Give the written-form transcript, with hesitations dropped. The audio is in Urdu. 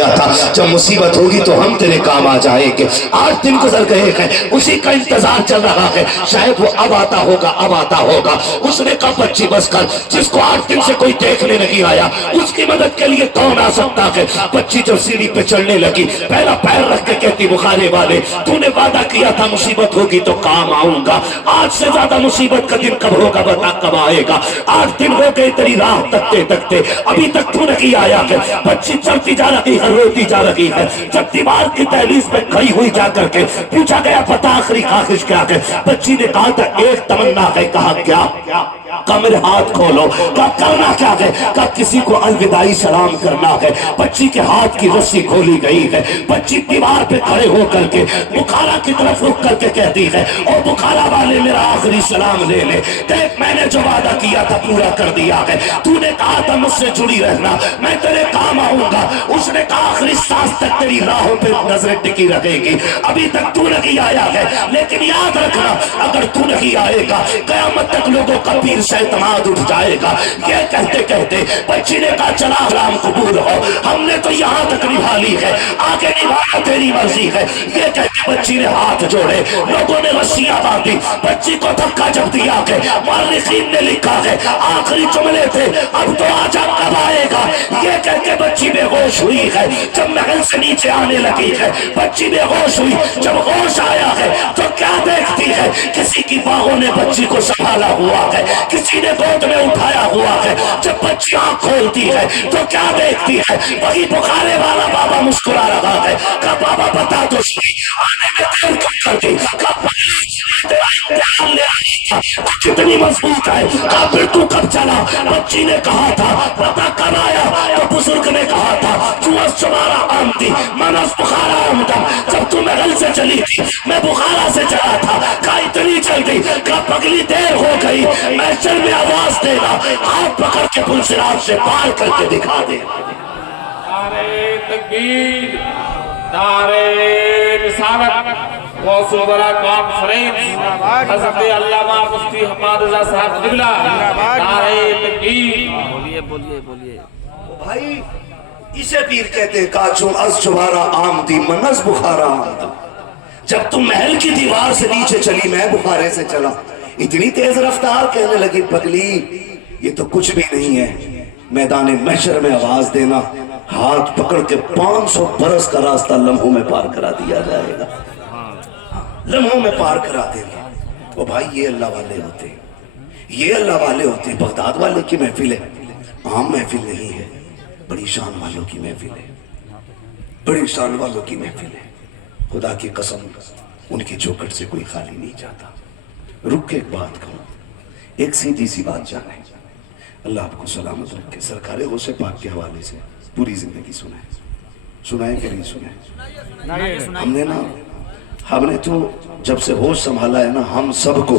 دیا تھا جب مصیبت ہوگی تو ہم تیرے کام آ جائیں گے. 8 دن گزر گئے ہیں, اسی کا انتظار چل رہا ہے, شاید وہ اب آتا ہوگا, اب آتا ہوگا. اس نے کہا بچی بس کر, جس کو 8 دن سے کوئی دیکھنے نہیں آیا اس کی مدد کے لیے کون آ سکتا ہے. بچی جب سیڑھی پہ چڑھنے لگی پہلا پیر رکھ کے کہتی بخارے والے تو نے وعدہ کیا تھا مصیبت ہوگی تو کام آؤں گا, آج سے زیادہ مصیبت کا دن کب ہوگا بتا کب آئے گا. 8 دن ہو گئے تیری راہ تکتے تکتے, ابھی تک تو نہیں آیا ہے. بچی چلتی جا رہی ہے, روتی جا رہی ہے. جب دیوار کی دہلیز پہ کھڑی ہوئی جا کر کے پوچھا گیا پتا آخری خواہش کیا ہے, بچی نے کہا تھا ایک تمنا ہے. کہا کیا؟ کہا میرے ہاتھ کھولو. کہا کرنا کیا ہے؟ کہا کسی کو الوداعی سلام کرنا ہے. بچی کے ہاتھ کی رسی کھولی گئی ہے. بچی دیوار پہ کھڑے ہو کر کے بخارا کی طرف رک کر کے کہتی ہے او بخارا والے میرا آخری سلام لے لے, دیکھ میں نے جو وعدہ کیا تھا پورا کر دیا ہے. تو نے کہا تھا مجھ سے جڑی رہنا, میں تیرے کام آؤں گا. اس نے کہا آخری سانس تک تیری راہوں پہ نظریں ٹکی رہے گی. ابھی تک تو نہیں آیا ہے, لیکن یاد رکھنا اگر تو نہیں آئے گا قیامت تک لوگوں کا پیر سے اعتماد اٹھ جائے گا. یہ کہتے کہتے بچی نے کہا چلا سلام قبول ہو, ہم نے تو یہاں تک نبھا لی ہے, آگے نبھانا تیری مرضی ہے. یہ کہتے بچی نے ہاتھ جوڑے, لوگوں نے رسیاں باندھی, بچی کو دھکا جب دیا کہ مورخین نے لکھا ہے آخری جملے تھے اب تو آجا کب آئے گا. یہ کہہ کے بچی بے ہوش ہوئی ہے. جب محل سے نیچے آنے لگی ہے بچی بے ہوش ہوئی. جب ہوش آیا ہے تو کیا دیکھتی ہے, کسی کی باہوں نے بچی کو سنبھالا ہوا ہے, کسی نے گود میں اٹھایا ہوا ہے. جب بچی آنکھ کھولتی ہے تو کیا دیکھتی ہے, وہی بخارے والا بابا مسکرا رہا ہے. کہا بابا بتا تو صحیح آنے میں دیر کیوں کر دی. کہا تیرا امتحان لے آئی تھا تو کتنی مضبوط ہے. کہا پھر تو کب چلا. بچی نے کہا تھا پتا کب آیا, تو بزرگ نے کہا تھا تو از تمہارا آمدی من از بخارا آمدم. جب تو محل سے چلی تھی میں بخارا سے چلا تھا. کہا اتنی چل گئی. کہا پگلی دیر ہو گئی, محشر میں آواز دینا, ہاتھ پکڑ کے پل صراط سے پار کر کے دکھا دے. نعرہ تکبیر, نعرہ رسالت, موضوع برا کانفرنس حضرت علامہ مفتی حماد رضا صاحب قبلہ, نعرہ تکبیر. بولیے بولیے بولیے. بھائی اسے پیر کہتے کہا چون از چوارا آمدی من از بخارا آمدی. جب تم محل کی دیوار سے نیچے چلی میں بخارے سے چلا. اتنی تیز رفتار کہنے لگی پگلی یہ تو کچھ بھی نہیں ہے, میدان محشر میں آواز دینا, ہاتھ پکڑ کے 500 برس کا راستہ لمحوں میں پار کرا دیا جائے گا, لمحوں میں پار کرا دے گا. وہ بھائی یہ اللہ والے ہوتے ہیں, یہ اللہ والے ہوتے ہیں. بغداد والے کی محفل ہے, عام محفل نہیں ہے, بڑی شان والوں کی محفل ہے, بڑی شان والوں کی محفل ہے. خدا کی قسم ان کی چوکھٹ سے کوئی خالی نہیں جاتا. رک کے ایک بات کہوں, ایک سیدھی سی بات جانے, اللہ آپ کو سلامت رکھے. سرکار غوث پاک کے حوالے سے پوری زندگی سنائے کہ نہیں سنائے. ہم نے تو جب سے ہوش سنبھالا ہے نا, ہم سب کو